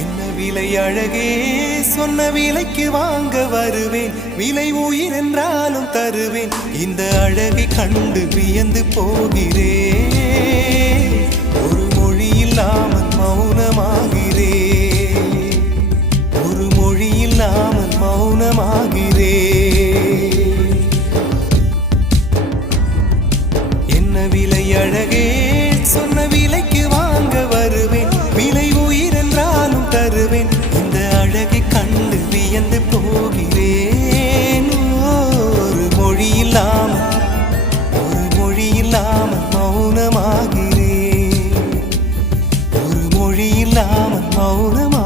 என்ன விலை அழகே, சொன்ன விலைக்கு வாங்க வருவேன். விலை உயிர் என்றாலும் தருவேன். இந்த அழகை கண்டு வியந்து போகிறேன். ஒரு மொழி இல்லாமல் மௌனமாகிறேன். ஒரு மொழி இல்லாமல் மௌனமாகிறேன். என்ன விலை அழகே, சொன்ன விலைக்கு வாங்க வருவேன். விலை உயிர் என்றாலும் தருவேன். இந்த அழகை கண்டு வியந்து போகிறேன். ஒரு மொழி இல்லாமல் மௌனமாகிறேன். ஒரு மொழி இல்லாமல் மௌனமாக